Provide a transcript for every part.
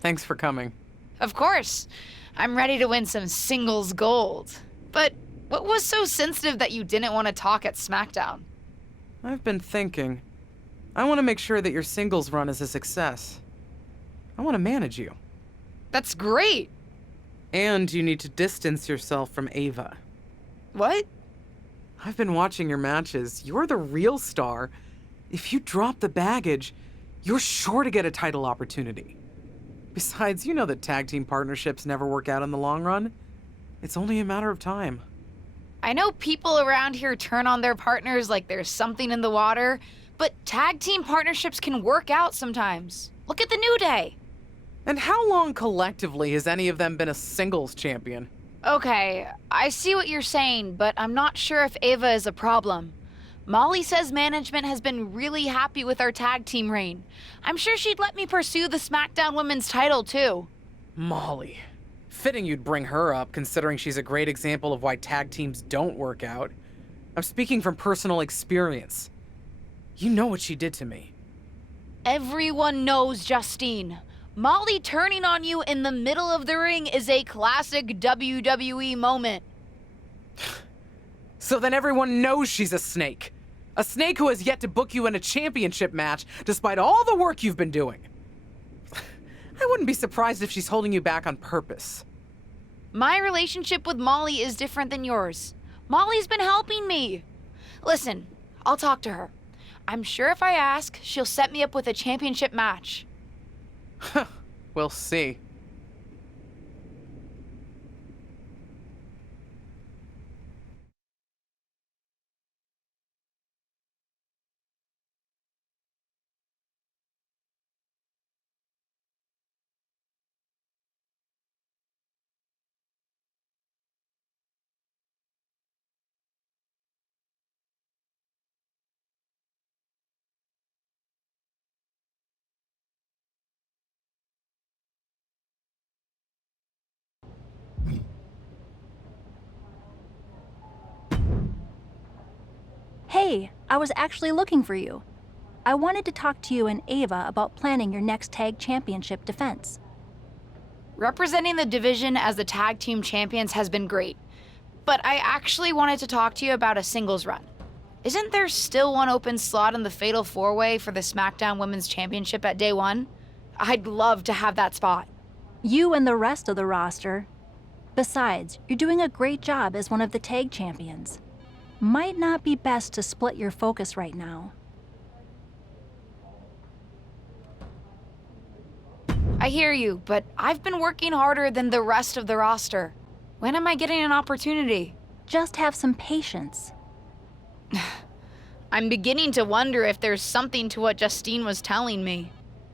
Thanks for coming. Of course. I'm ready to win some singles gold. But what was so sensitive that you didn't want to talk at SmackDown? I've been thinking. I want to make sure that your singles run is a success. I want to manage you. That's great! And you need to distance yourself from Ava. What? I've been watching your matches. You're the real star. If you drop the baggage, you're sure to get a title opportunity. Besides, you know that tag team partnerships never work out in the long run. It's only a matter of time. I know people around here turn on their partners like there's something in the water, but tag team partnerships can work out sometimes. Look at the New Day. And how long collectively has any of them been a singles champion? Okay, I see what you're saying, but I'm not sure if Ava is a problem. Molly says management has been really happy with our tag team reign. I'm sure she'd let me pursue the SmackDown Women's title, too. Molly. Fitting you'd bring her up, considering she's a great example of why tag teams don't work out. I'm speaking from personal experience. You know what she did to me. Everyone knows, Justine. Molly turning on you in the middle of the ring is a classic WWE moment. So then everyone knows she's a snake. A snake who has yet to book you in a championship match, despite all the work you've been doing. I wouldn't be surprised if she's holding you back on purpose. My relationship with Molly is different than yours. Molly's been helping me. Listen, I'll talk to her. I'm sure if I ask, she'll set me up with a championship match. We'll see. Hey, I was actually looking for you. I wanted to talk to you and Ava about planning your next tag championship defense. Representing the division as the tag team champions has been great, but I actually wanted to talk to you about a singles run. Isn't there still one open slot in the Fatal 4-Way for the SmackDown Women's Championship at Day 1? I'd love to have that spot. You and the rest of the roster. Besides, you're doing a great job as one of the tag champions. Might not be best to split your focus right now. I hear you, but I've been working harder than the rest of the roster. When am I getting an opportunity? Just have some patience. I'm beginning to wonder if there's something to what Justine was telling me.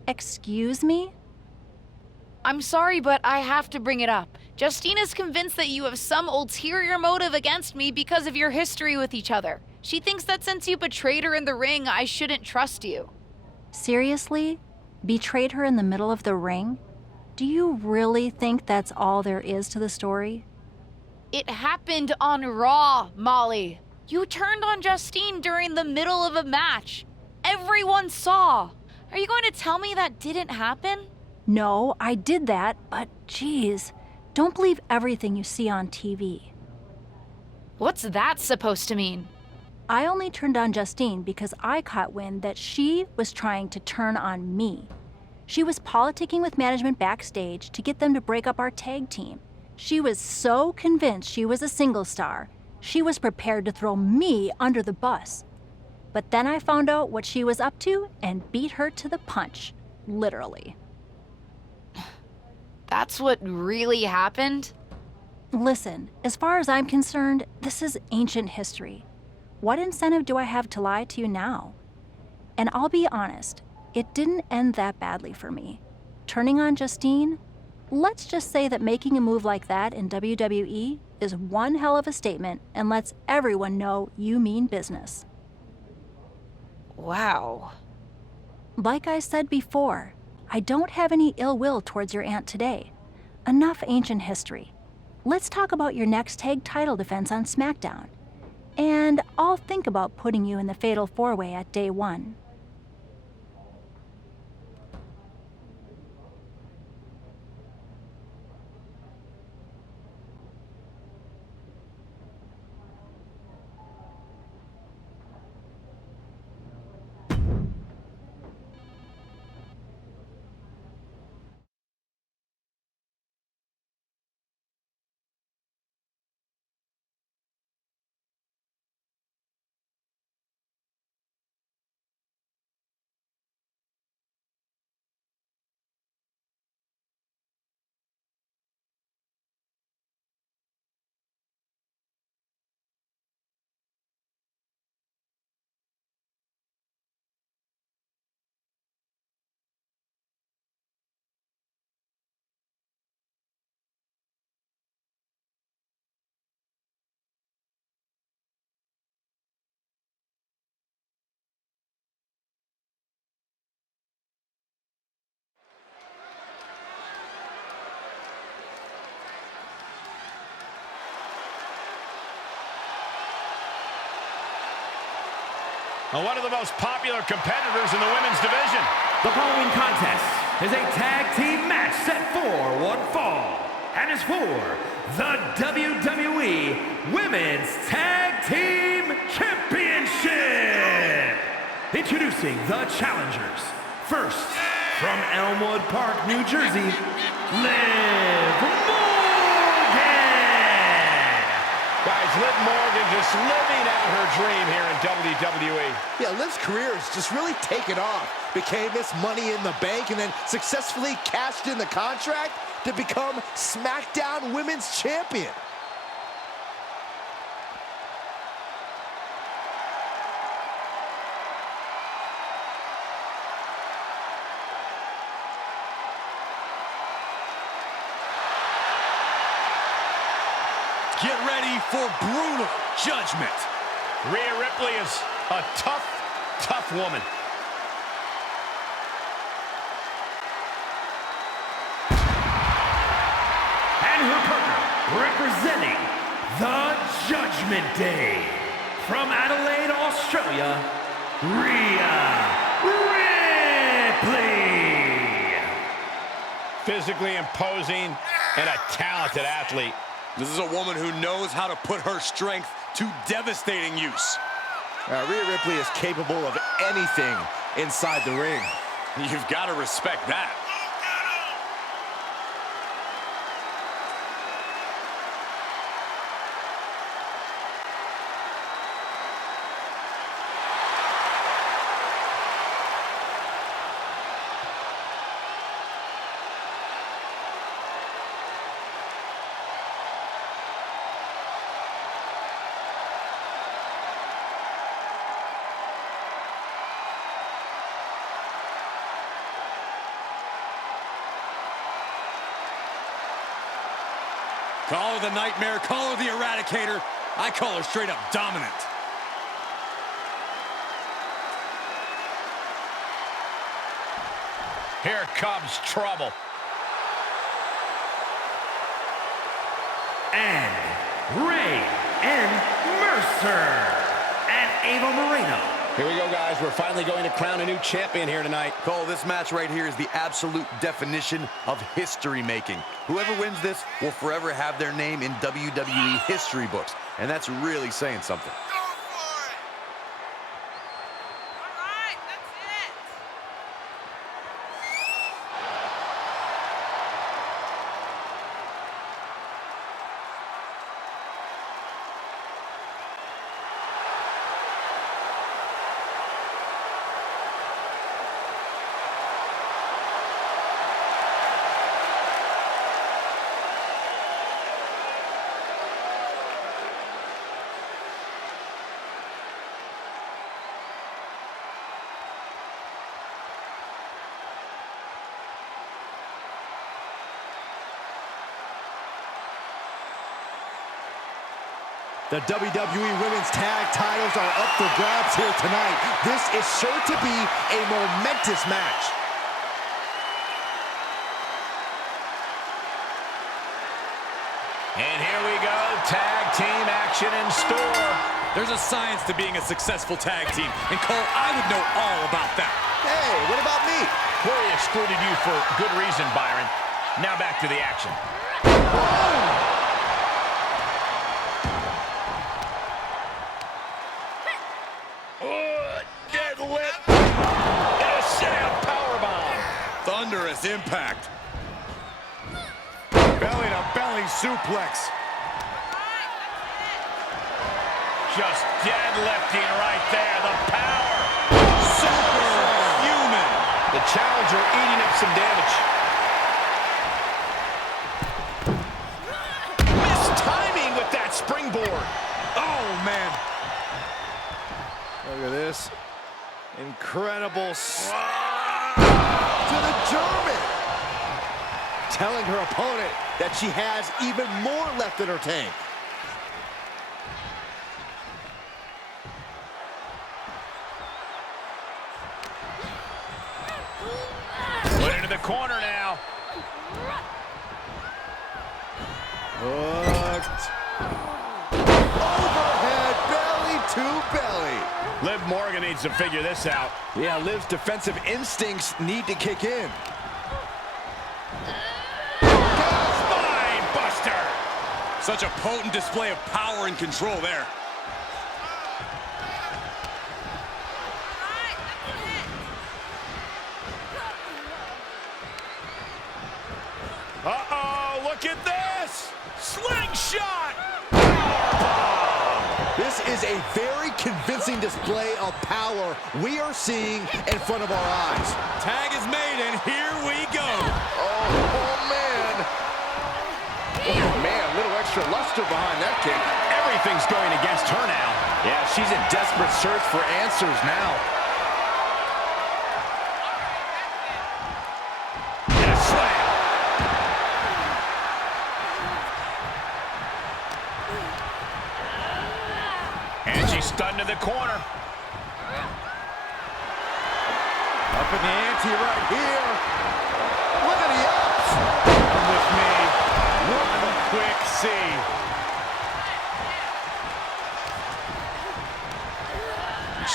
Excuse me? I'm sorry, but I have to bring it up. Justine is convinced that you have some ulterior motive against me because of your history with each other. She thinks that since you betrayed her in the ring, I shouldn't trust you. Seriously? Betrayed her in the middle of the ring? Do you really think that's all there is to the story? It happened on Raw, Molly. You turned on Justine during the middle of a match. Everyone saw. Are you going to tell me that didn't happen? No, I did that, but geez, don't believe everything you see on TV. What's that supposed to mean? I only turned on Justine because I caught wind that she was trying to turn on me. She was politicking with management backstage to get them to break up our tag team. She was so convinced she was a single star, she was prepared to throw me under the bus. But then I found out what she was up to and beat her to the punch, literally. That's what really happened? Listen, as far as I'm concerned, this is ancient history. What incentive do I have to lie to you now? And I'll be honest, it didn't end that badly for me. Turning on Justine? Let's just say that making a move like that in WWE is one hell of a statement and lets everyone know you mean business. Wow. Like I said before, I don't have any ill will towards your aunt today. Enough ancient history. Let's talk about your next tag title defense on SmackDown. And I'll think about putting you in the Fatal 4-Way at Day 1. One of the most popular competitors in the women's division. The following contest is a tag team match set for one fall and is for the WWE Women's Tag Team Championship. Introducing the challengers. First, from Elmwood Park, New Jersey, Liv Morgan. Guys, Liv Morgan just living out her dream here in WWE. Yeah, Liv's career has just really taken off. Became Miss Money in the Bank and then successfully cashed in the contract to become SmackDown Women's Champion. Get ready for brutal judgment. Rhea Ripley is a tough, tough woman. And her partner, representing the Judgment Day, from Adelaide, Australia, Rhea Ripley. Physically imposing and a talented athlete. This is a woman who knows how to put her strength to devastating use. Rhea Ripley is capable of anything inside the ring. You've got to respect that. Call her the Nightmare, call her the Eradicator. I call her straight up dominant. Here comes trouble. And Ray and Mercer and Ava Moreno. Here we go, guys. We're finally going to crown a new champion here tonight. Cole, this match right here is the absolute definition of history making. Whoever wins this will forever have their name in WWE history books, and that's really saying something. The WWE Women's Tag titles are up for grabs here tonight. This is sure to be a momentous match. And here we go, tag team action in store. There's a science to being a successful tag team, and Cole, I would know all about that. Hey, what about me? Corey excluded you for good reason, Byron. Now back to the action. Deadlift. And a Sam powerbomb. Thunderous impact. Belly-to-belly suplex. Just deadlifting right there. The power. Superhuman. The challenger eating up some damage. Missed timing with that springboard. Oh, man. Look at this. Incredible to the German. Telling her opponent that she has even more left in her tank. Put into the corner now. Hooked. Overhead belly to belly. Liv Morgan needs to figure this out. Yeah, Liv's defensive instincts need to kick in. Spine buster. Such a potent display of power and control there. Uh-oh, look at this! Slingshot! This is a very convincing display of power we are seeing in front of our eyes. Tag is made, and here we go. Oh man. Oh, man, a little extra luster behind that kick. Everything's going against her now. Yeah, she's in desperate search for answers now. And a slam. And she's stunned in the corner. Up in the ante right here. Look at the ups. Come with me. One quick see.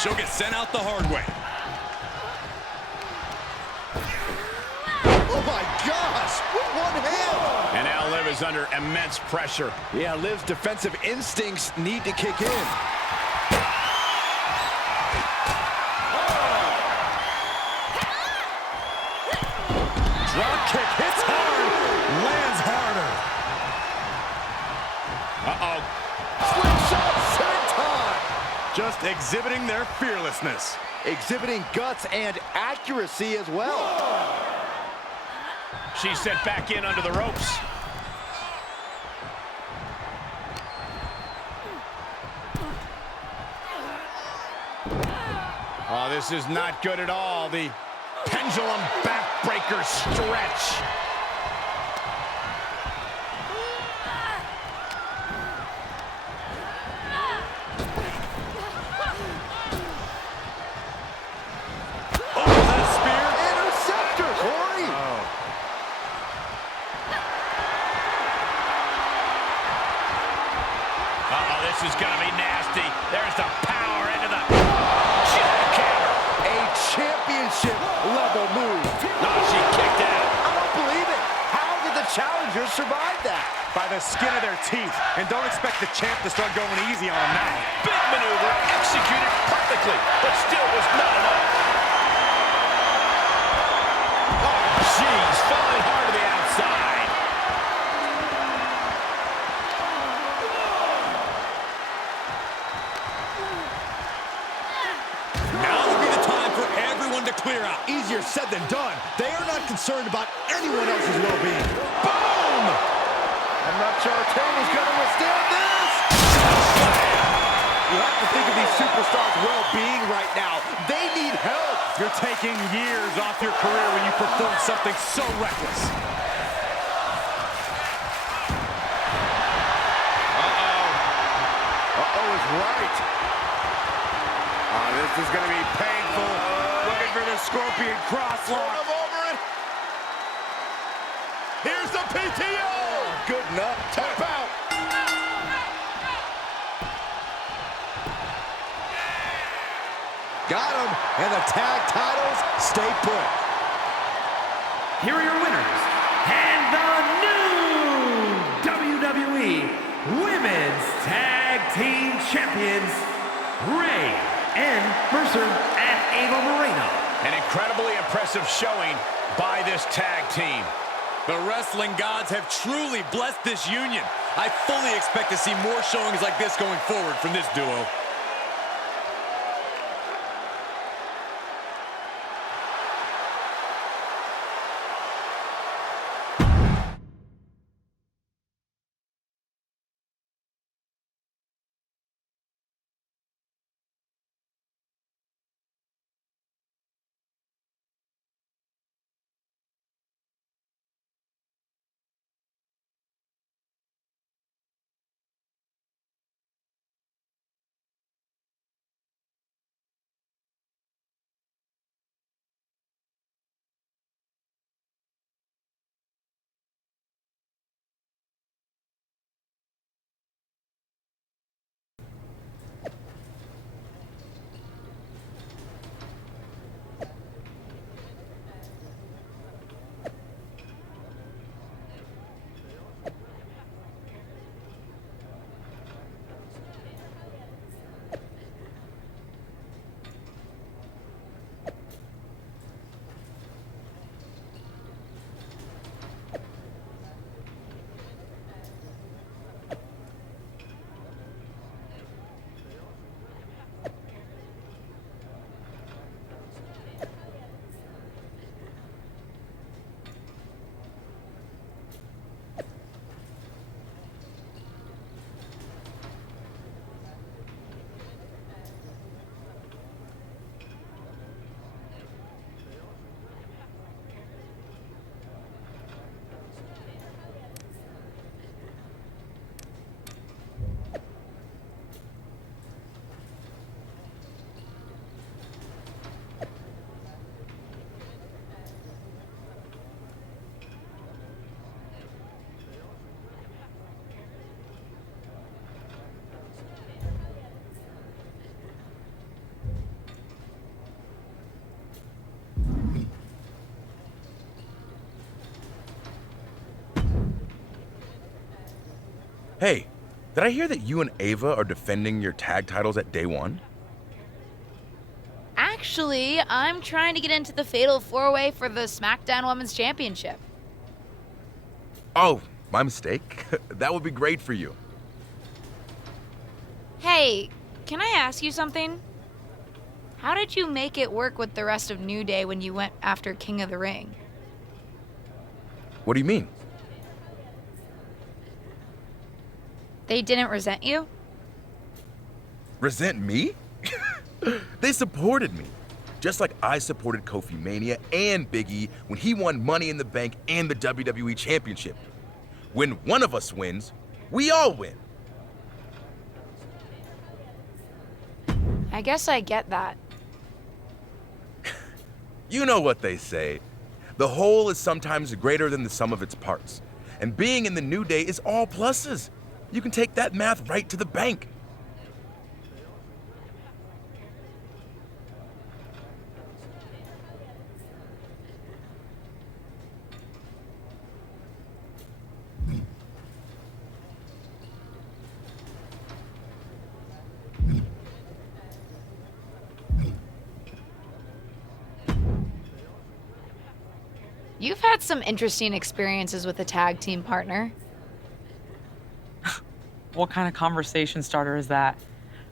She'll get sent out the hard way. Oh my gosh, with one hand. And now Liv is under immense pressure. Yeah, Liv's defensive instincts need to kick in. Drop kick hits hard. Lands harder. Uh-oh. Slingshot senton. Just exhibiting their fearlessness. Exhibiting guts and accuracy as well. She's sent back in under the ropes. Oh, this is not good at all. The pendulum backbreaker stretch. Oh, is that a spear? Interceptor, Corey. Uh-oh, this is gonna be nasty. There's the power into the jackhammer. A championship level move. Oh, she kicked out. I don't believe it. How did the challengers survive that? By the skin of their teeth. And don't expect the champ to start going easy on them now. Big maneuver, executed perfectly, but still was not enough. Oh, jeez, falling hard to the outside. Now would be the time for everyone to clear out. Easier said than done. They are not concerned about anyone else's well-being. Boom! I'm not sure our table's going to withstand this. You have to think of these superstars' well-being right now. They need help. You're taking years off your career when you perform something so reckless. Uh-oh is right. This is going to be painful. Looking for the scorpion crosslock. Over it. Here's the PTO. Good enough. Tap out. Got him. And the tag titles stay put. Here are your winners, and the new WWE Women's Tag Team Champions, Rhea and Mercer and Ava Moreno. An incredibly impressive showing by this tag team. The wrestling gods have truly blessed this union. I fully expect to see more showings like this going forward from this duo. Hey, did I hear that you and Ava are defending your tag titles at day one? Actually, I'm trying to get into the Fatal 4-Way for the SmackDown Women's Championship. Oh, my mistake. That would be great for you. Hey, can I ask you something? How did you make it work with the rest of New Day when you went after King of the Ring? What do you mean? They didn't resent you? Resent me? They supported me. Just like I supported Kofi Mania and Big E when he won Money in the Bank and the WWE Championship. When one of us wins, we all win. I guess I get that. You know what they say. The whole is sometimes greater than the sum of its parts. And being in the New Day is all pluses. You can take that math right to the bank. You've had some interesting experiences with a tag team partner. What kind of conversation starter is that?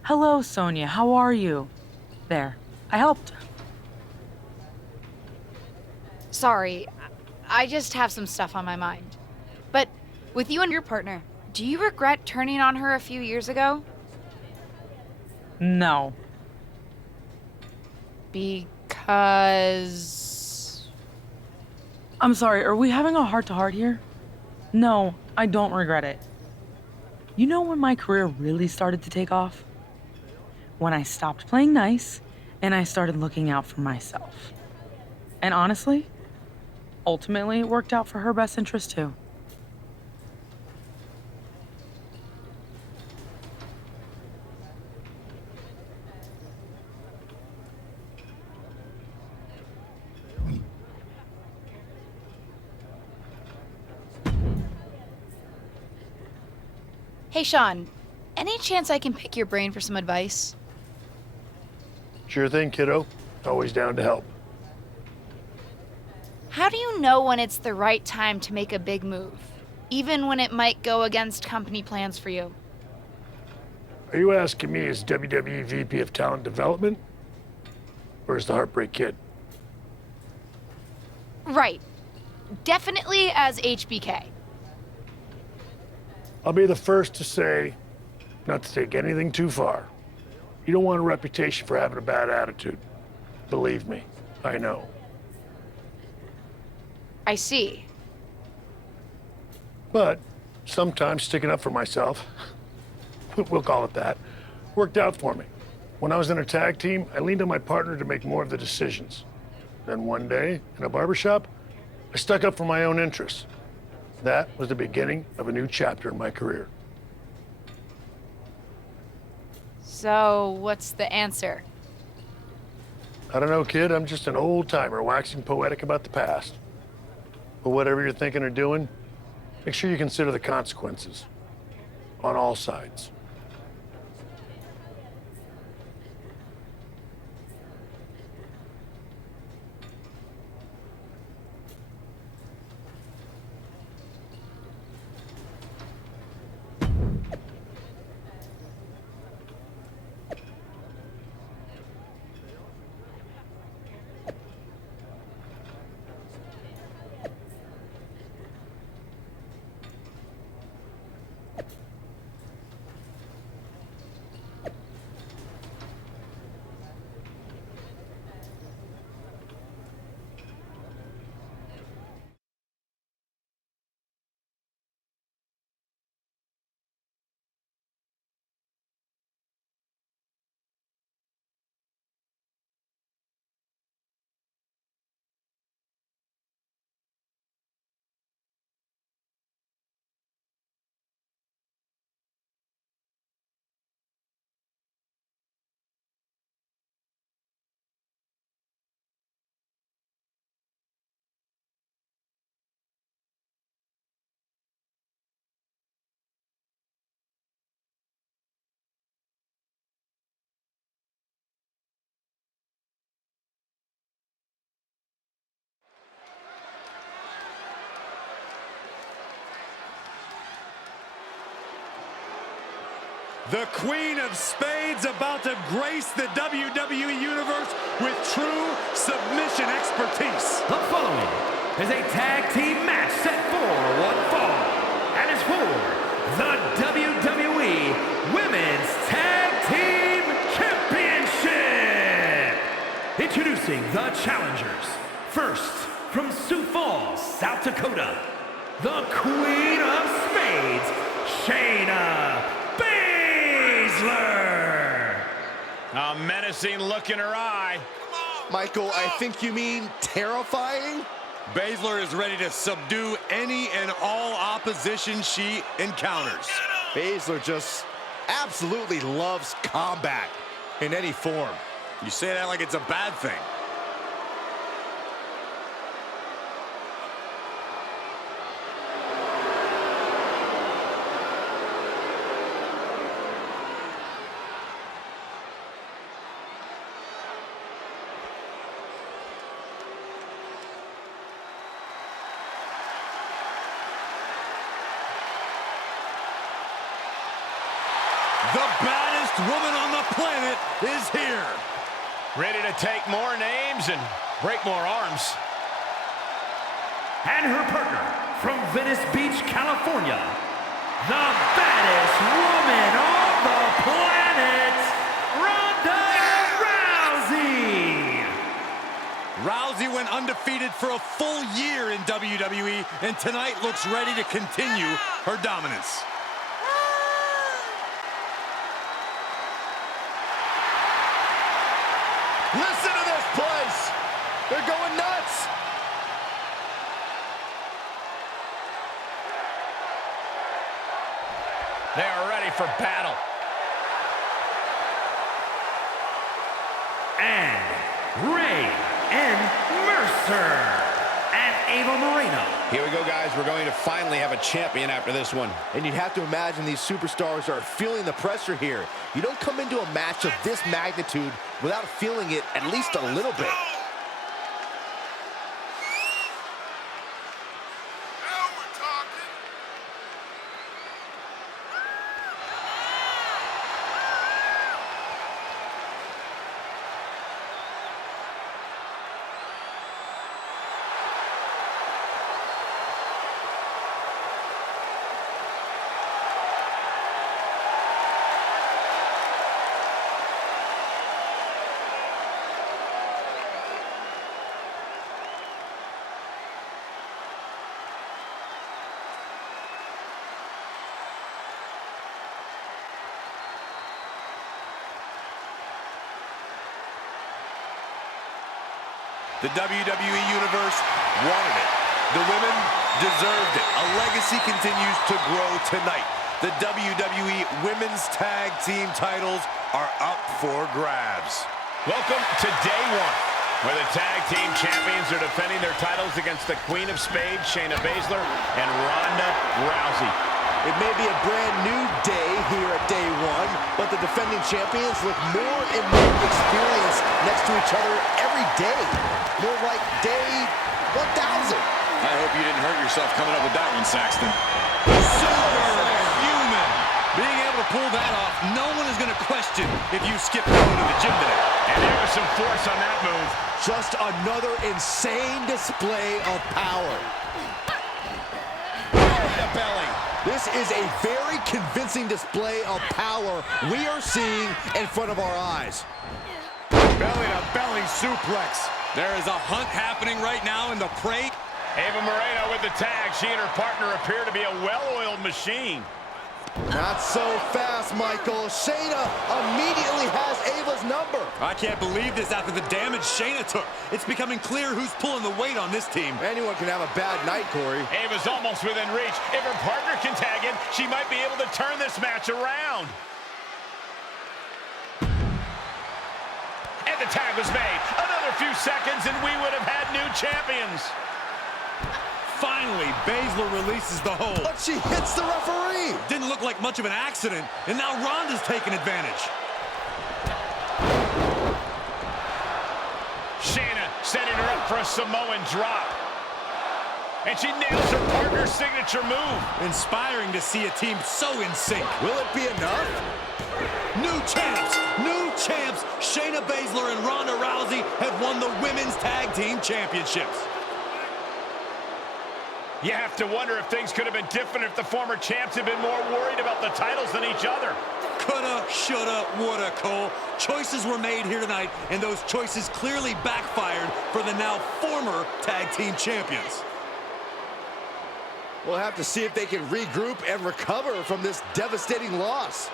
Hello, Sonia, how are you? There, I helped. Sorry, I just have some stuff on my mind. But with you and your partner, do you regret turning on her a few years ago? No. Because... I'm sorry, are we having a heart-to-heart here? No, I don't regret it. You know when my career really started to take off? When I stopped playing nice, and I started looking out for myself. And honestly, ultimately it worked out for her best interest too. Hey, Sean, any chance I can pick your brain for some advice? Sure thing, kiddo. Always down to help. How do you know when it's the right time to make a big move, even when it might go against company plans for you? Are you asking me as WWE VP of Talent Development? Or as the Heartbreak Kid? Right. Definitely as HBK. I'll be the first to say, not to take anything too far. You don't want a reputation for having a bad attitude. Believe me, I know. I see. But sometimes sticking up for myself, we'll call it that, worked out for me. When I was in a tag team, I leaned on my partner to make more of the decisions. Then one day, in a barbershop, I stuck up for my own interests. That was the beginning of a new chapter in my career. So, what's the answer? I don't know, kid. I'm just an old-timer waxing poetic about the past. But whatever you're thinking or doing, make sure you consider the consequences. On all sides. The Queen of Spades about to grace the WWE Universe with true submission expertise. The following is a tag team match set for one fall and is for the WWE Women's Tag Team Championship. Introducing the challengers. First, from Sioux Falls, South Dakota, the Queen of Spades, Shayna Baszler. A menacing look in her eye. Michael, I think you mean terrifying? Baszler is ready to subdue any and all opposition she encounters. Baszler just absolutely loves combat in any form. You say that like it's a bad thing. The baddest woman on the planet is here. Ready to take more names and break more arms. And her partner from Venice Beach, California, the baddest woman on the planet, Ronda Rousey. Rousey went undefeated for a full year in WWE and tonight looks ready to continue her dominance. Listen to this place! They're going nuts! They are ready for battle. And Ray and Mercer and Ava Moreno. Here we go, guys. We're going to finally have a champion after this one. And you'd have to imagine these superstars are feeling the pressure here. You don't come into a match of this magnitude without feeling it at least a little bit. The WWE Universe wanted it. The women deserved it. A legacy continues to grow tonight. The WWE Women's Tag Team titles are up for grabs. Welcome to day one, where the Tag Team Champions are defending their titles against the Queen of Spades, Shayna Baszler, and Ronda Rousey. It may be a brand new day here at day one, but the defending champions look more and more experienced next to each other every day. More like day 1,000. I hope you didn't hurt yourself coming up with that one, Saxton. Superhuman! Being able to pull that off, no one is going to question if you skipped going to the gym today. And there was some force on that move. Just another insane display of power. The belly. This is a very convincing display of power we are seeing in front of our eyes. Belly-to-belly suplex. There is a hunt happening right now in the prey. Ava Moreno with the tag. She and her partner appear to be a well-oiled machine. Not so fast, Michael. Shayna immediately has Ava's number. I can't believe this after the damage Shayna took. It's becoming clear who's pulling the weight on this team. Anyone can have a bad night, Corey. Ava's almost within reach. If her partner can tag in, she might be able to turn this match around. And the tag was made. Another few seconds and we would have had new champions. Finally, Baszler releases the hold. But she hits the referee. Didn't look like much of an accident, and now Ronda's taking advantage. Shayna setting her up for a Samoan drop. And she nails her partner's signature move. Inspiring to see a team so in sync. Will it be enough? New champs! New champs! Shayna Baszler and Ronda Rousey have won the Women's Tag Team Championships. You have to wonder if things could have been different if the former champs had been more worried about the titles than each other. Coulda, shoulda, woulda, Cole. Choices were made here tonight, and those choices clearly backfired for the now former tag team champions. We'll have to see if they can regroup and recover from this devastating loss.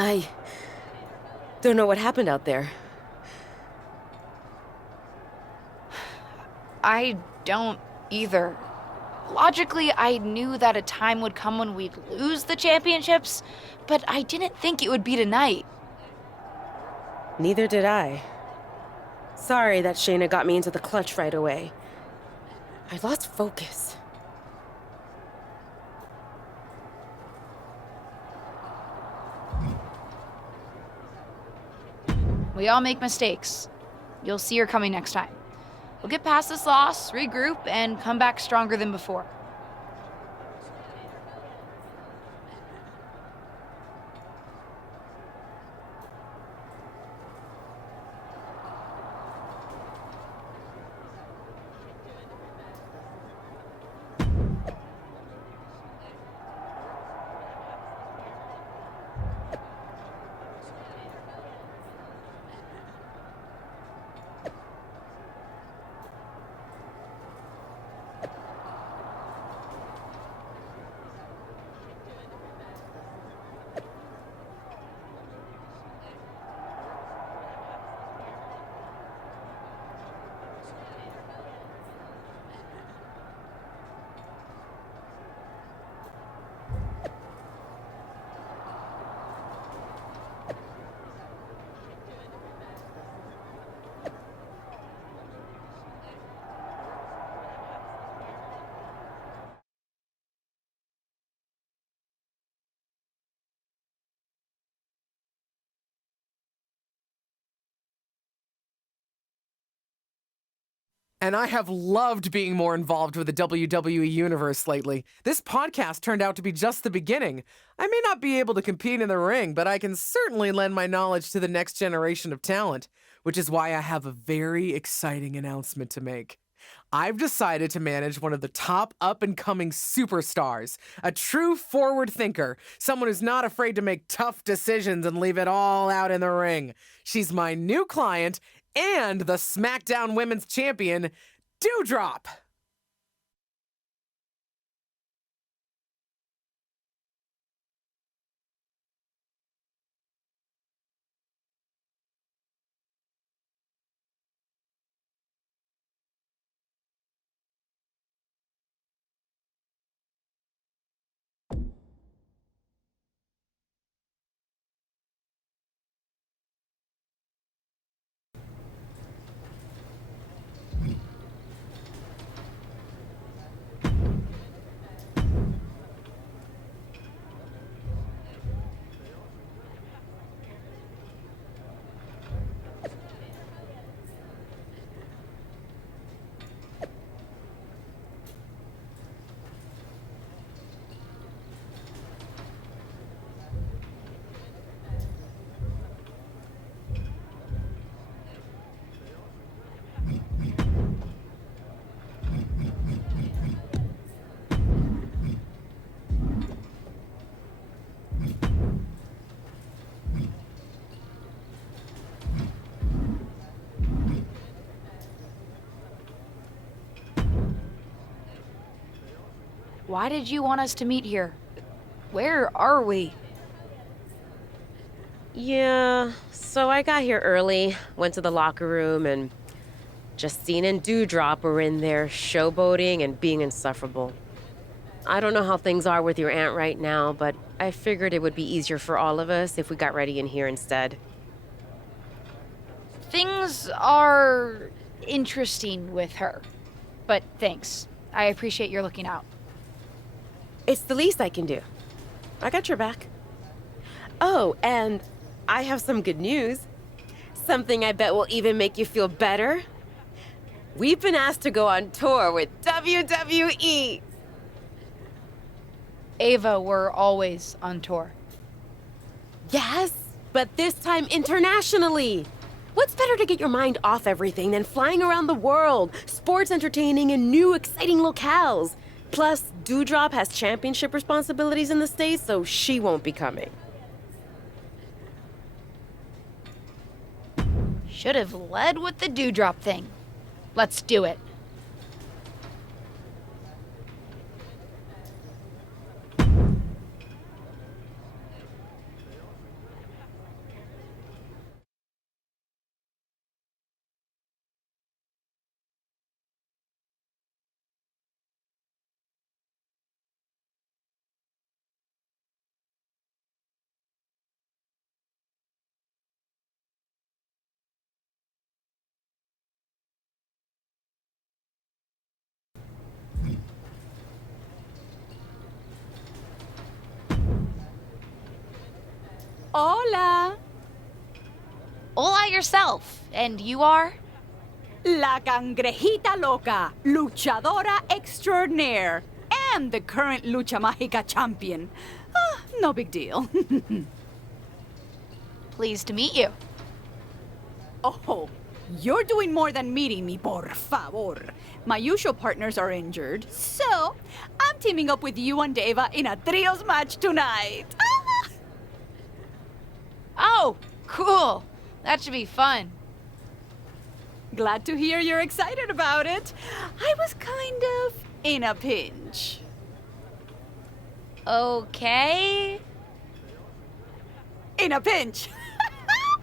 I don't know what happened out there. I don't either. Logically, I knew that a time would come when we'd lose the championships, but I didn't think it would be tonight. Neither did I. Sorry that Shayna got me into the clutch right away. I lost focus. We all make mistakes. You'll see her coming next time. We'll get past this loss, regroup, and come back stronger than before. And I have loved being more involved with the WWE Universe lately. This podcast turned out to be just the beginning. I may not be able to compete in the ring, but I can certainly lend my knowledge to the next generation of talent, which is why I have a very exciting announcement to make. I've decided to manage one of the top up-and-coming superstars, a true forward thinker, someone who's not afraid to make tough decisions and leave it all out in the ring. She's my new client and the SmackDown Women's Champion, Dewdrop. Why did you want us to meet here? Where are we? Yeah, so I got here early, went to the locker room, and Justine and Dewdrop were in there showboating and being insufferable. I don't know how things are with your aunt right now, but I figured it would be easier for all of us if we got ready in here instead. Things are interesting with her. But thanks. I appreciate your looking out. It's the least I can do. I got your back. Oh, and I have some good news. Something I bet will even make you feel better. We've been asked to go on tour with WWE. Ava, we're always on tour. Yes, but this time internationally. What's better to get your mind off everything than flying around the world, sports entertaining in new exciting locales? Plus, Dewdrop has championship responsibilities in the States, so she won't be coming. Should have led with the Dewdrop thing. Let's do it. Hola. Hola yourself. And you are? La cangrejita loca, luchadora extraordinaire, and the current Lucha Mágica champion. No big deal. Pleased to meet you. Oh, you're doing more than meeting me, por favor. My usual partners are injured, so I'm teaming up with you and Ava in a trios match tonight. Oh, cool. That should be fun. Glad to hear you're excited about it. I was kind of in a pinch. Okay. In a pinch.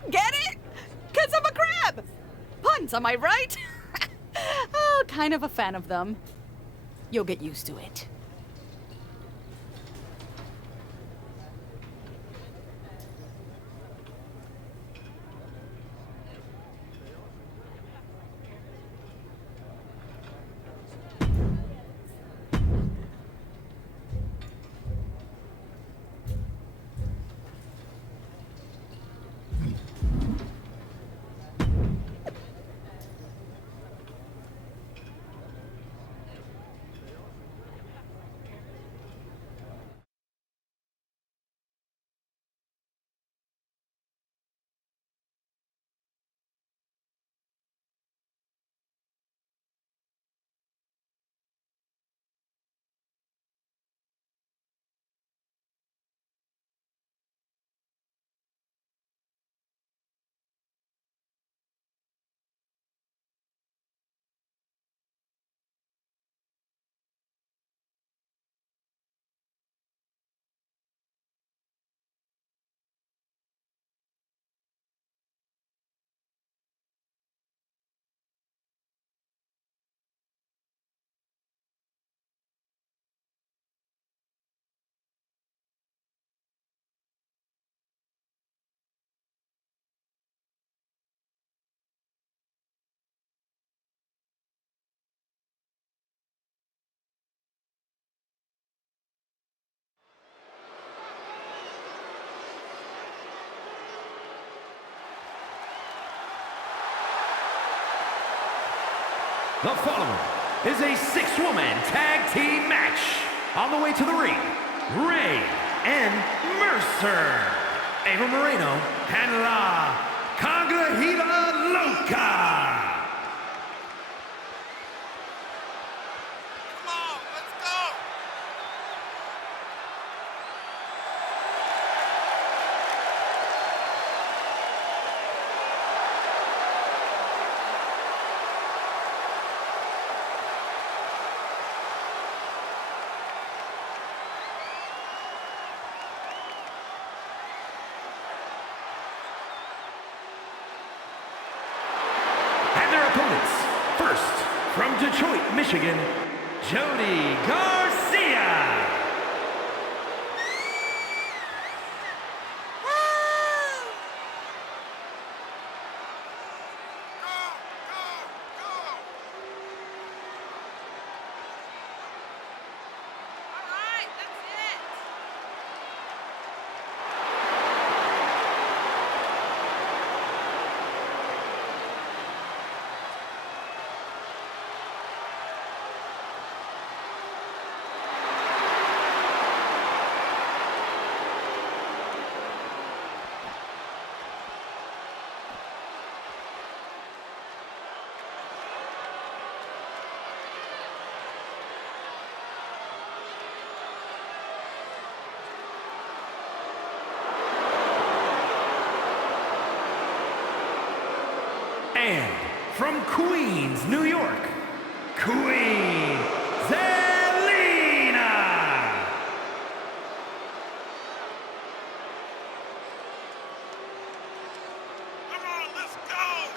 Get it? 'Cause I'm a crab. Puns, am I right? Oh, kind of a fan of them. You'll get used to it. The following is a six-woman tag team match. On the way to the ring, Rhea and Mercer, Ava Moreno, and La Cangrejita Loca. from Detroit, Michigan, Jody Garcia. And from Queens, New York, Queen Zelina. Come on, let's go!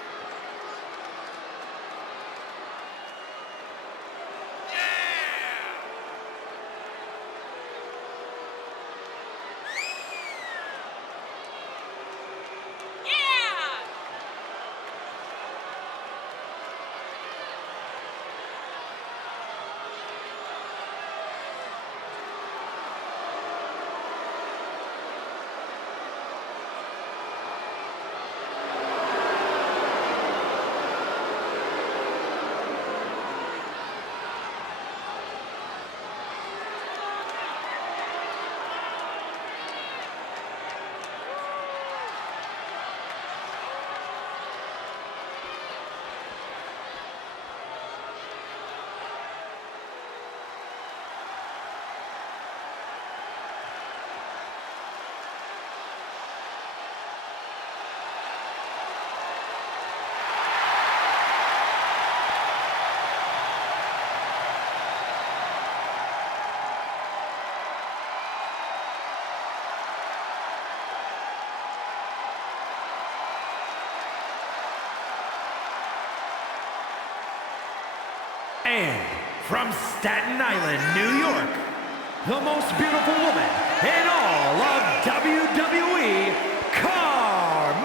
And from Staten Island, New York, the most beautiful woman in all of WWE, Carmella!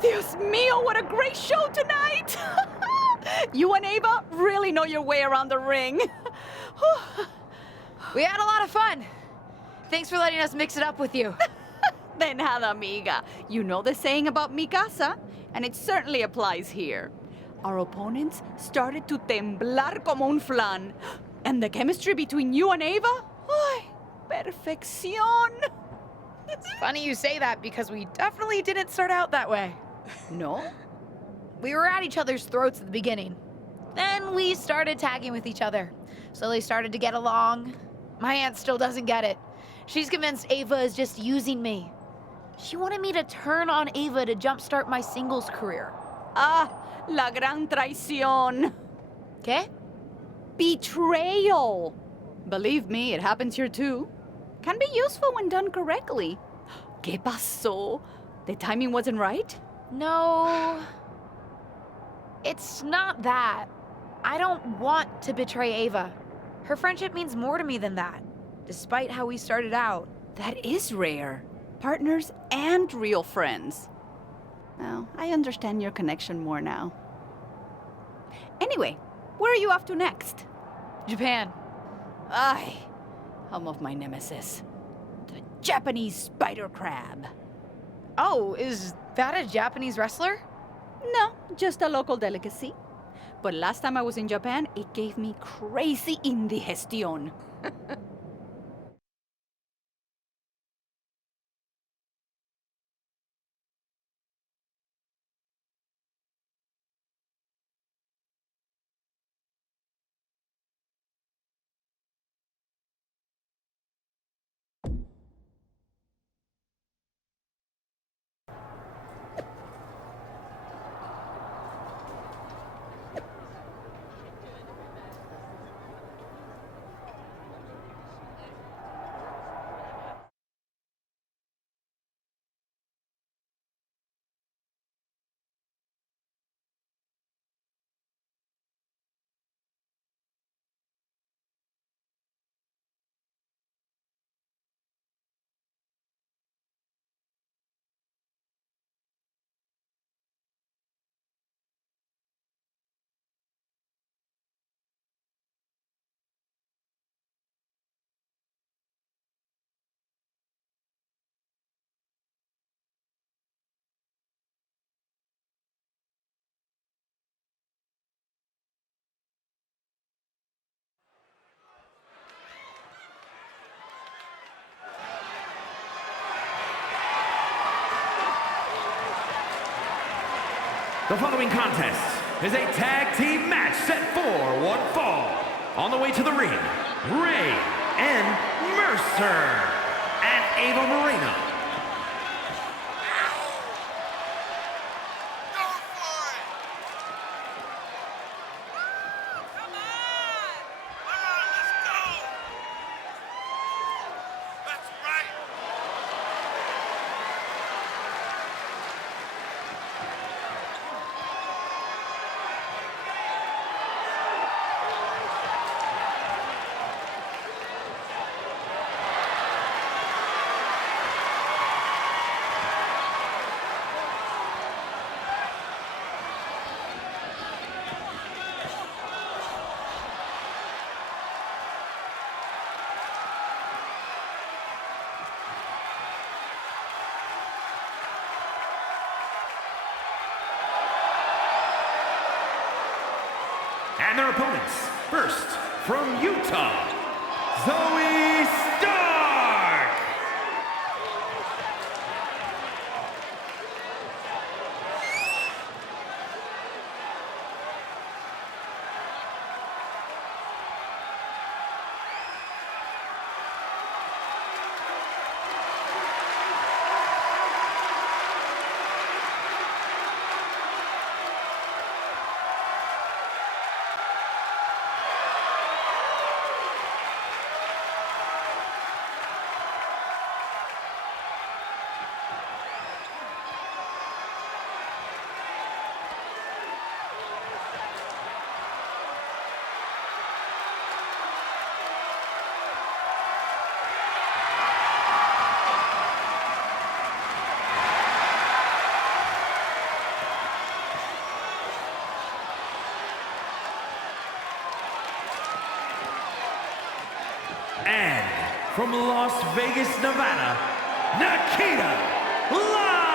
Dios mío, what a great show tonight! You and Ava really know your way around the ring. We had a lot of fun. Thanks for letting us mix it up with you. De nada, amiga. You know the saying about mi casa, and it certainly applies here. Our opponents started to temblar como un flan. And the chemistry between you and Ava? Ay, perfección. It's funny you say that because we definitely didn't start out that way. No? We were at each other's throats at the beginning. Then we started tagging with each other. Slowly started to get along. My aunt still doesn't get it. She's convinced Ava is just using me. She wanted me to turn on Ava to jumpstart my singles career. Ah, la gran traición. ¿Qué? Betrayal. Believe me, it happens here too. Can be useful when done correctly. ¿Qué pasó? The timing wasn't right? No. It's not that. I don't want to betray Ava. Her friendship means more to me than that, despite how we started out. That is rare. Partners and real friends. Well, I understand your connection more now. Anyway, where are you off to next? Japan. Ay, home of my nemesis. The Japanese spider crab. Oh, is that a Japanese wrestler? No, just a local delicacy. But last time I was in Japan, it gave me crazy indigestion. The following contest is a tag team match set for one fall. On the way to the ring, Rhea and Mercer and Ava Moreno. And their opponents, first, from Utah, Zoey Stark! from Las Vegas, Nevada, Nikkita, Lyons.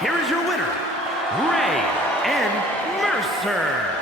here is your winner, Rhea and Mercer.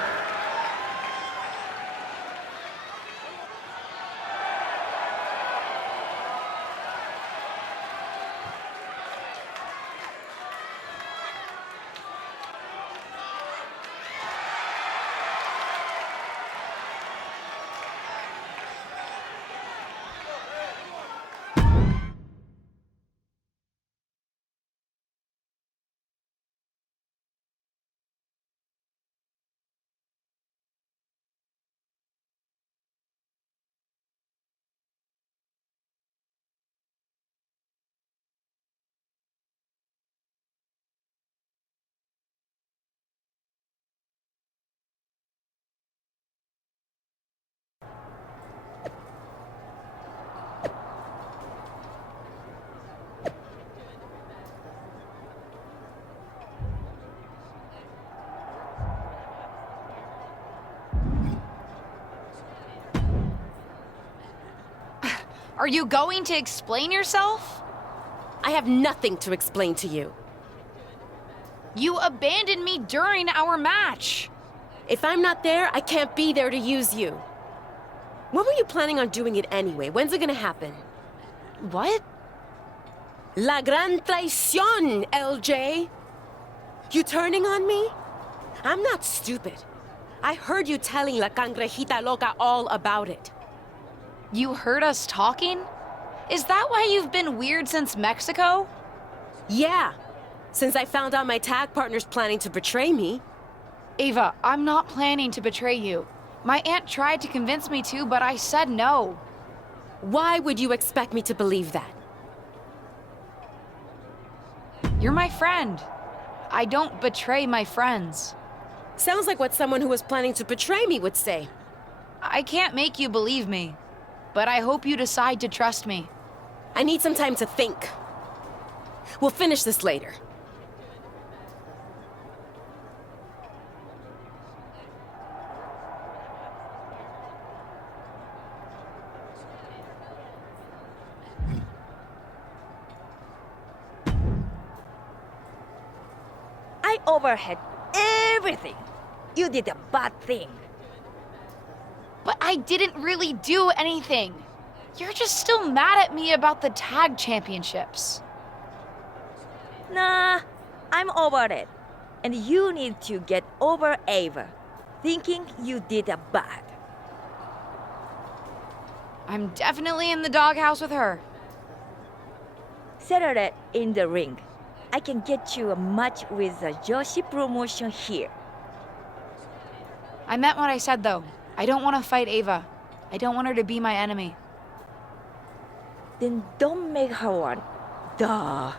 Are you going to explain yourself? I have nothing to explain to you. You abandoned me during our match. If I'm not there, I can't be there to use you. When were you planning on doing it anyway? When's it gonna happen? What? La gran traición, LJ! You turning on me? I'm not stupid. I heard you telling La Cangrejita Loca all about it. You heard us talking? Is that why you've been weird since Mexico? Yeah, since I found out my tag partner's planning to betray me. Ava, I'm not planning to betray you. My aunt tried to convince me to, but I said no. Why would you expect me to believe that? You're my friend. I don't betray my friends. Sounds like what someone who was planning to betray me would say. I can't make you believe me, but I hope you decide to trust me. I need some time to think. We'll finish this later. I overheard everything. You did a bad thing. But I didn't really do anything. You're just still mad at me about the tag championships. Nah, I'm over it. And you need to get over Ava, thinking you did a bad. I'm definitely in the doghouse with her. Settle it in the ring. I can get you a match with the Joshi promotion here. I meant what I said, though. I don't want to fight Ava. I don't want her to be my enemy. Then don't make her one. Duh.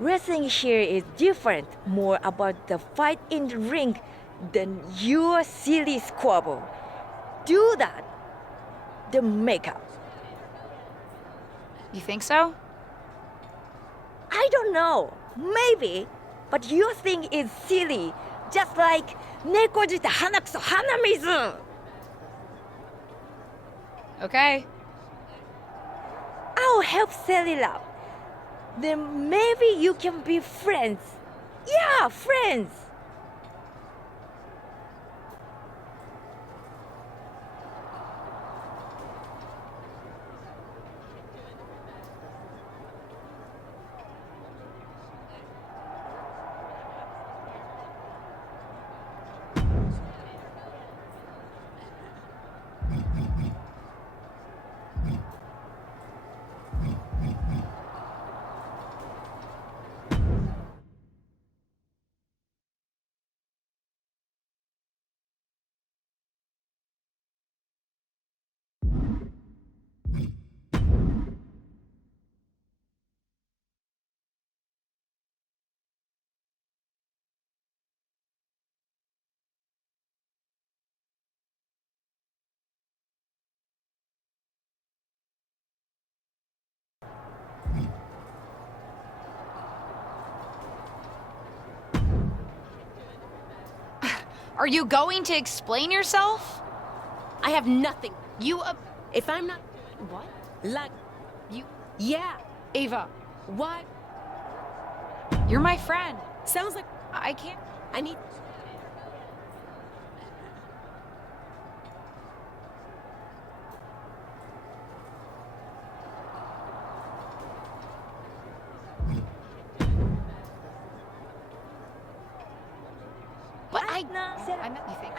Wrestling here is different, more about the fight in the ring than your silly squabble. Do that, then make up. You think so? I don't know. Maybe. But your thing is silly. Just like Nekojita Hanakuso Hanamizu. Okay. I'll help set it up. Then maybe you can be friends. Yeah, friends. Are you going to explain yourself? I have nothing. You, If I'm not... What? Like... You... Yeah. Ava, What? you're my friend. Sounds like I can't. I need. But I meant you think.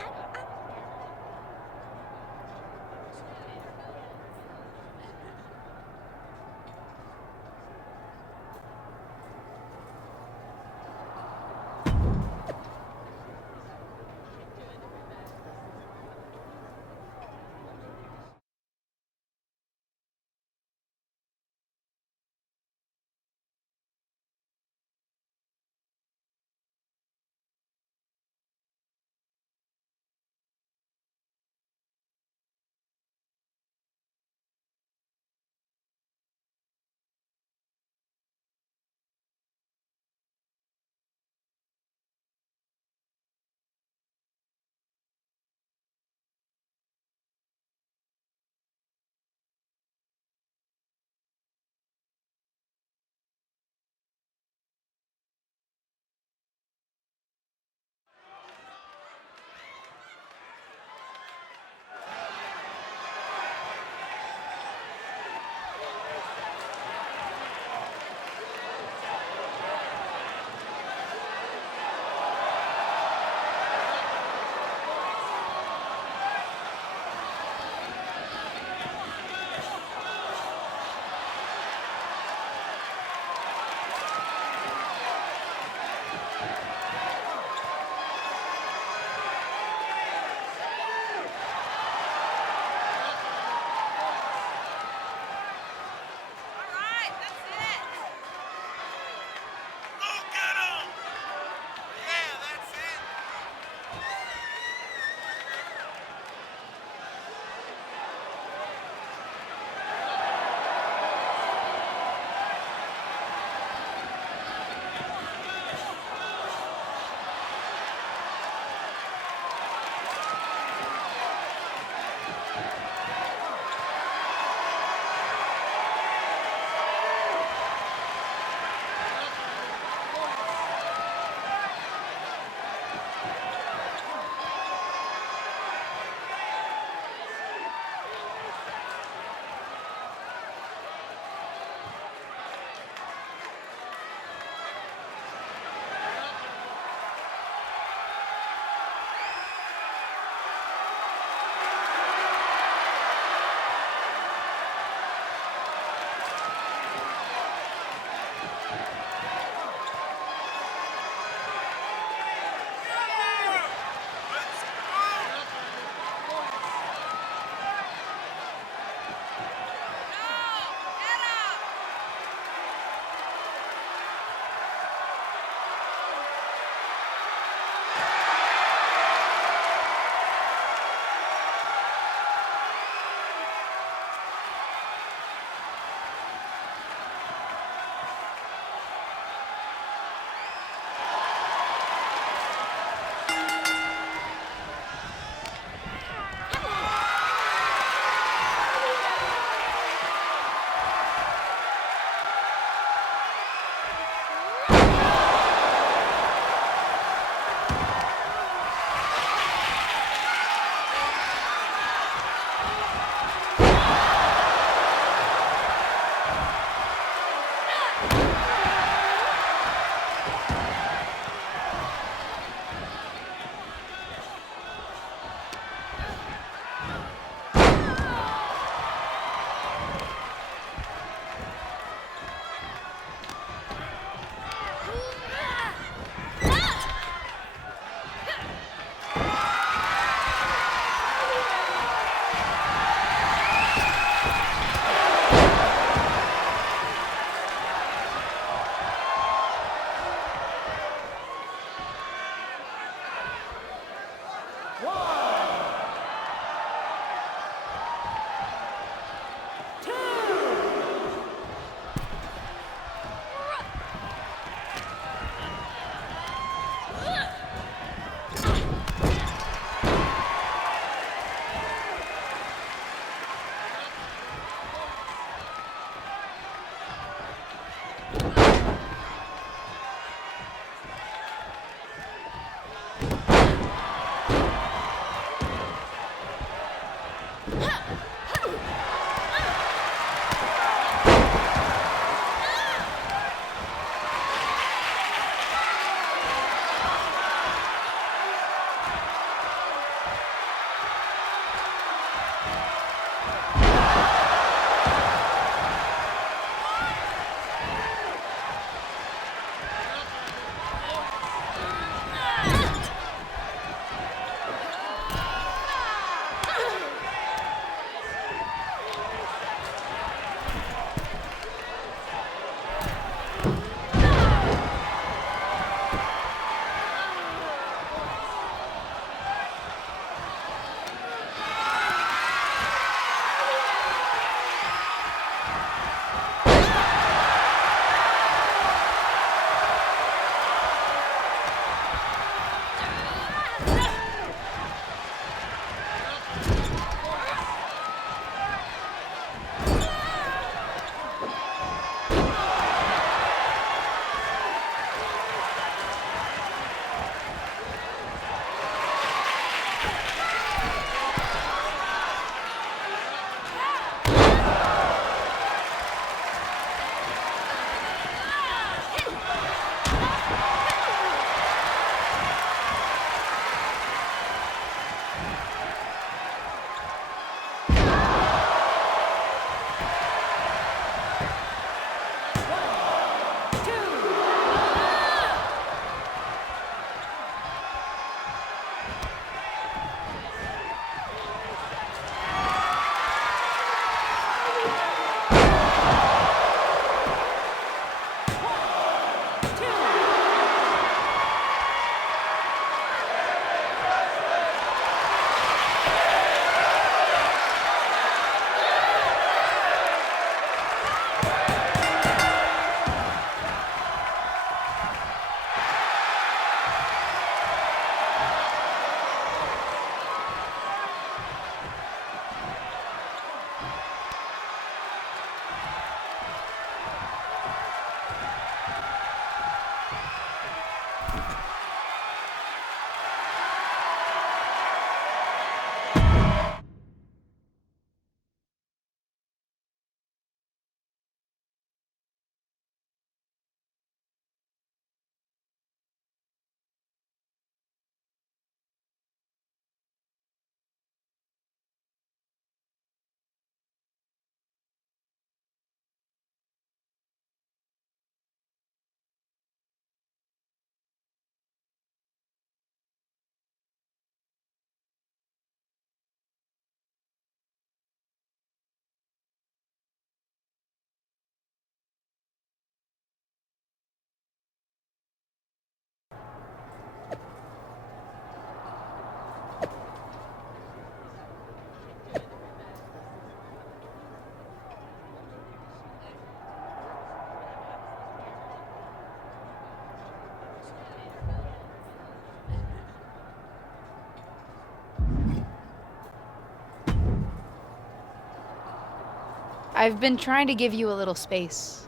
I've been trying to give you a little space.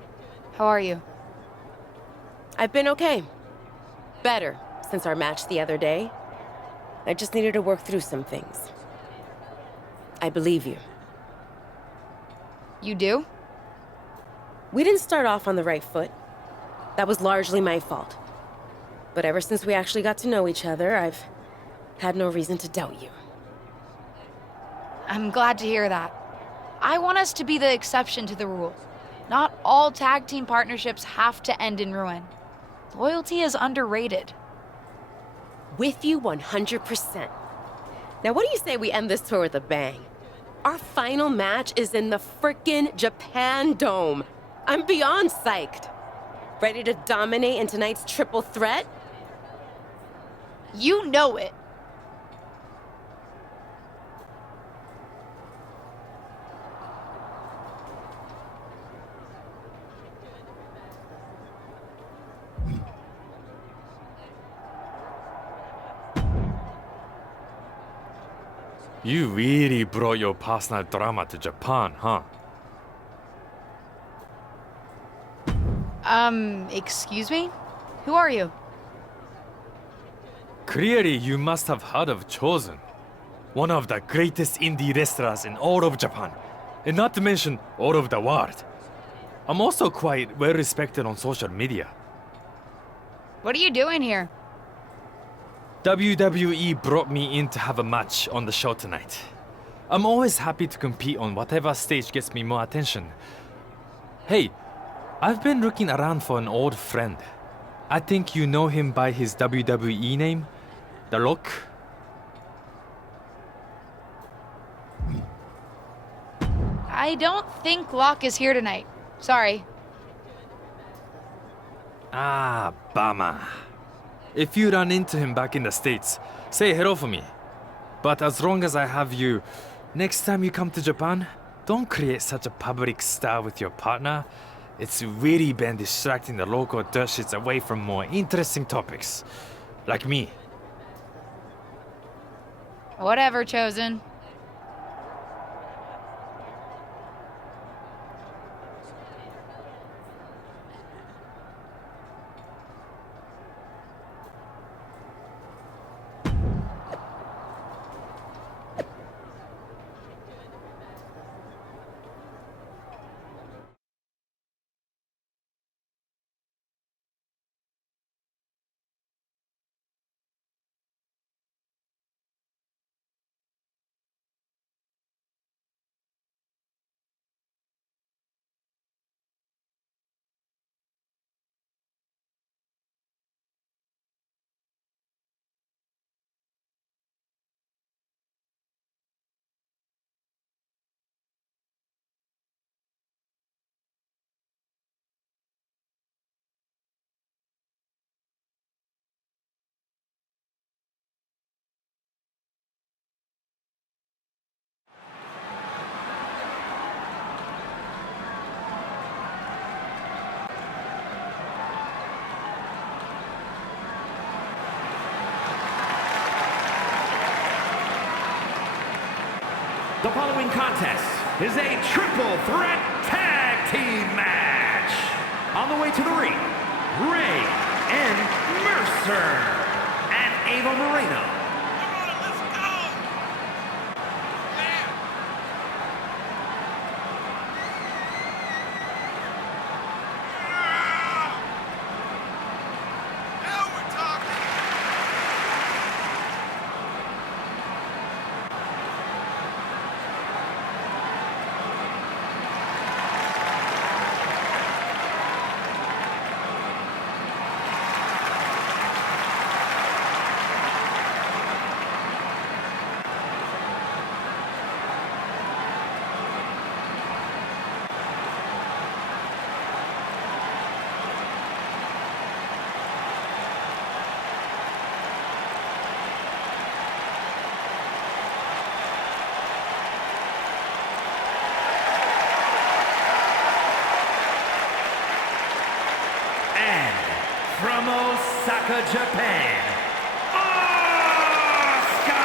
How are you? I've been okay. Better since our match the other day. I just needed to work through some things. I believe you. You do? We didn't start off on the right foot. That was largely my fault. But ever since we actually got to know each other, I've had no reason to doubt you. I'm glad to hear that. I want us to be the exception to the rule. Not all tag team partnerships have to end in ruin. Loyalty is underrated. With you 100%. Now what do you say we end this tour with a bang? Our final match is in the frickin' Japan Dome. I'm beyond psyched. Ready to dominate in tonight's triple threat? You know it. You really brought your personal drama to Japan, huh? Excuse me? Who are you? Clearly, you must have heard of Chosen, one of the greatest indie wrestlers in all of Japan, and not to mention all of the world. I'm also quite well respected on social media. What are you doing here? WWE brought me in to have a match on the show tonight. I'm always happy to compete on whatever stage gets me more attention. Hey, I've been looking around for an old friend. I think you know him by his WWE name, The Rock. I don't think Locke is here tonight. Sorry. Ah, bummer. If you run into him back in the States, say hello for me. But as long as I have you, next time you come to Japan, don't create such a public star with your partner. It's really been distracting the local dirt shits away from more interesting topics. Like me. Whatever, Chosen. The following contest is a triple threat tag team match. On the way to the ring, Rhea and Mercer and Ava Moreno. From Osaka, Japan, Asuka!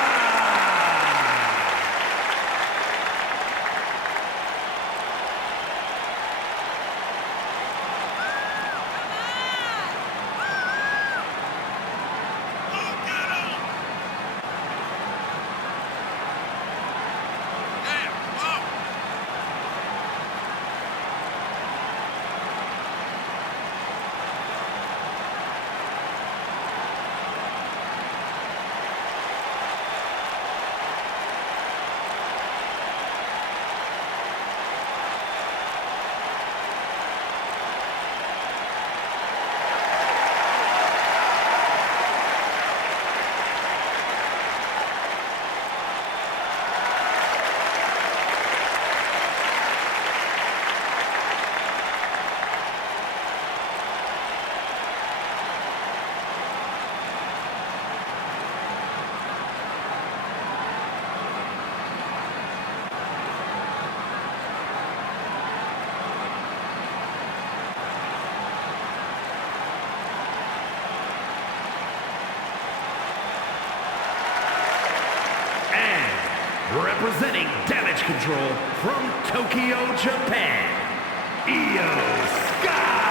representing Damage Control from Tokyo, Japan, Io Sky.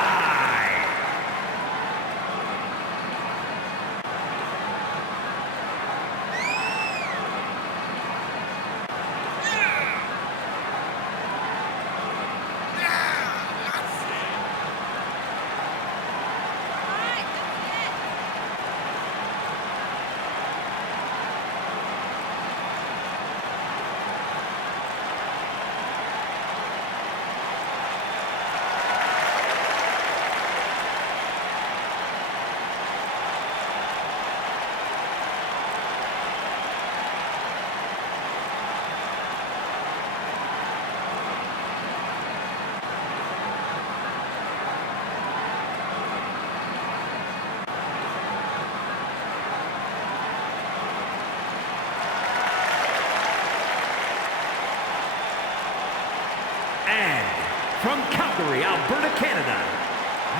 From Calgary, Alberta, Canada,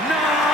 Natalya!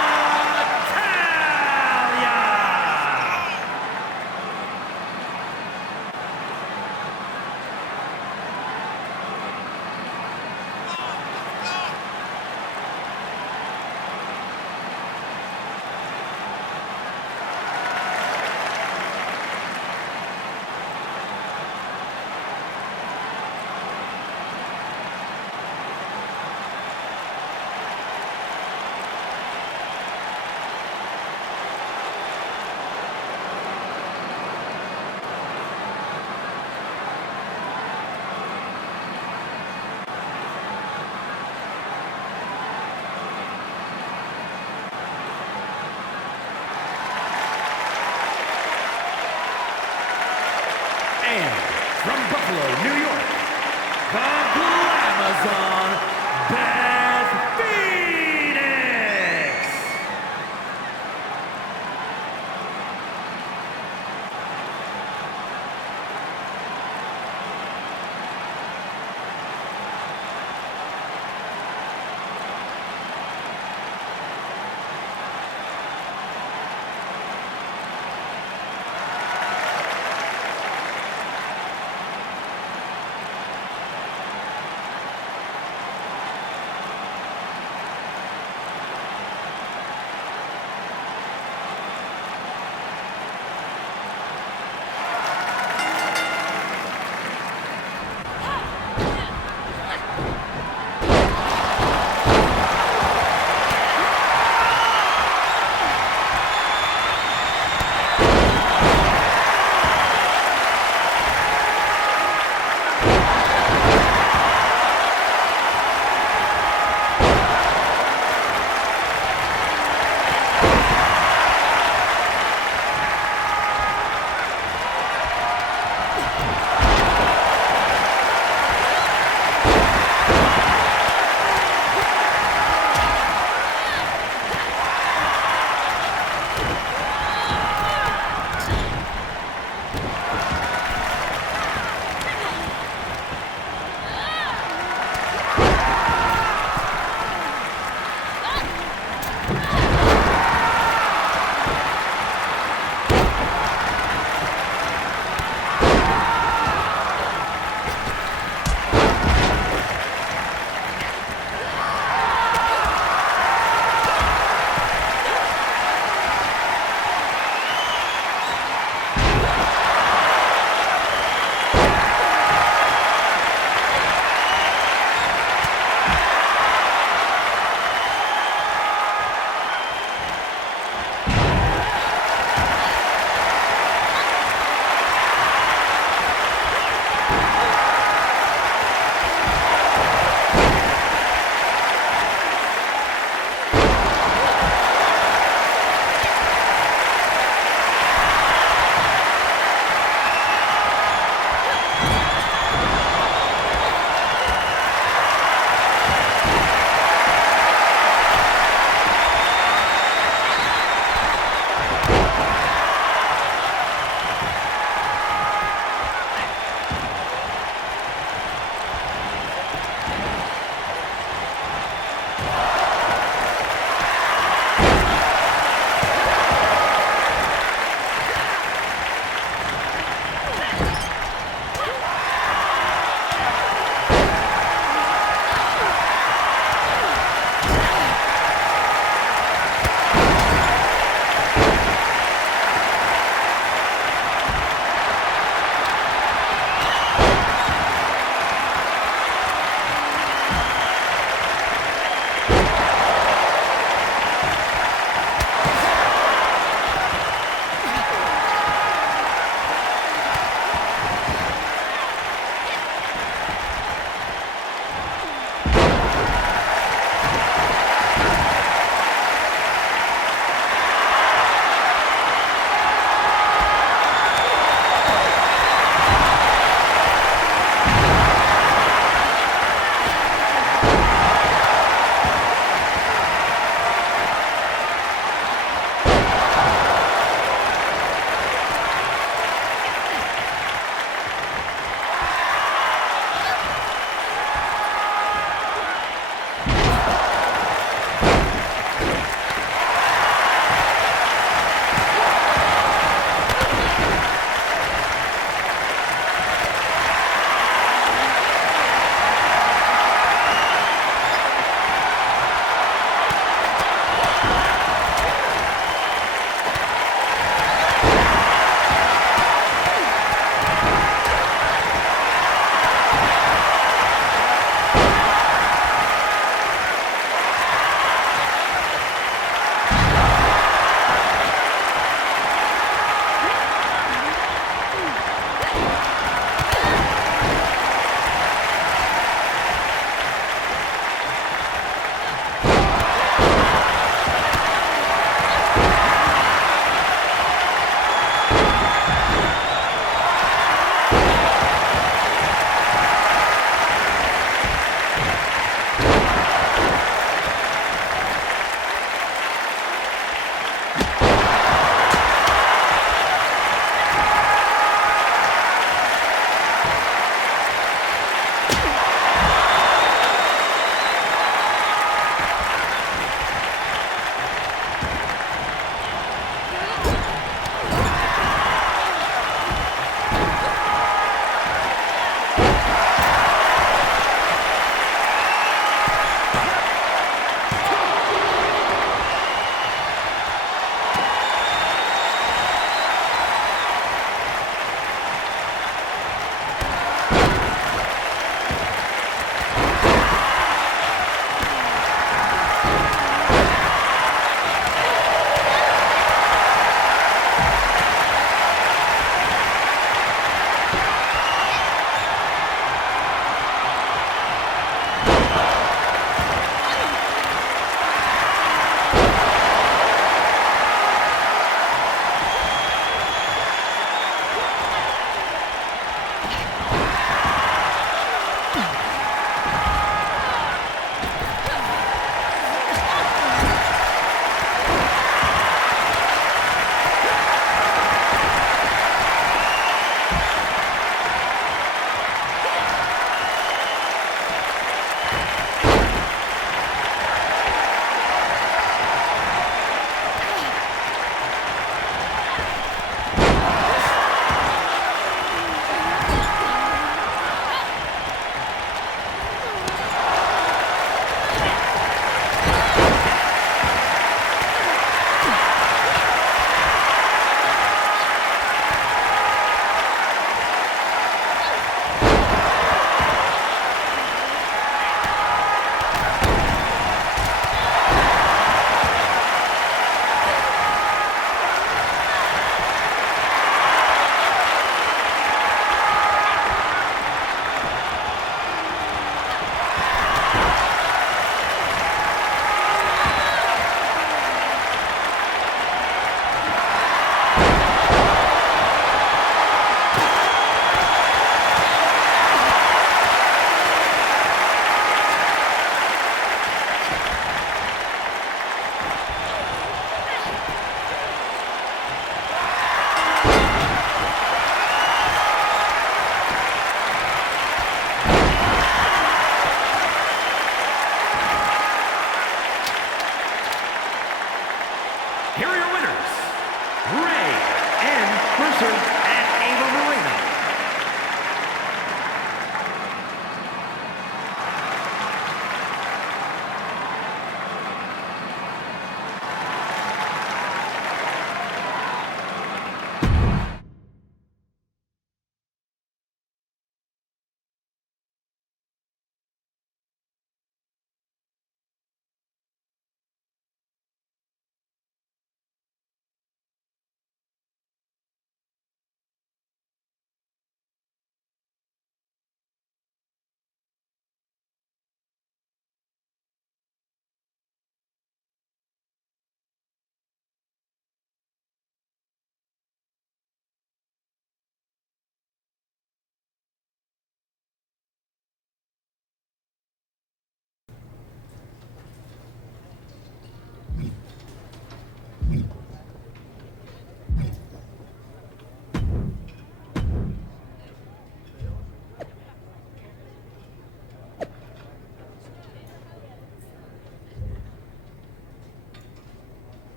From Buffalo, New York, the Glamazon, Beth Phoenix!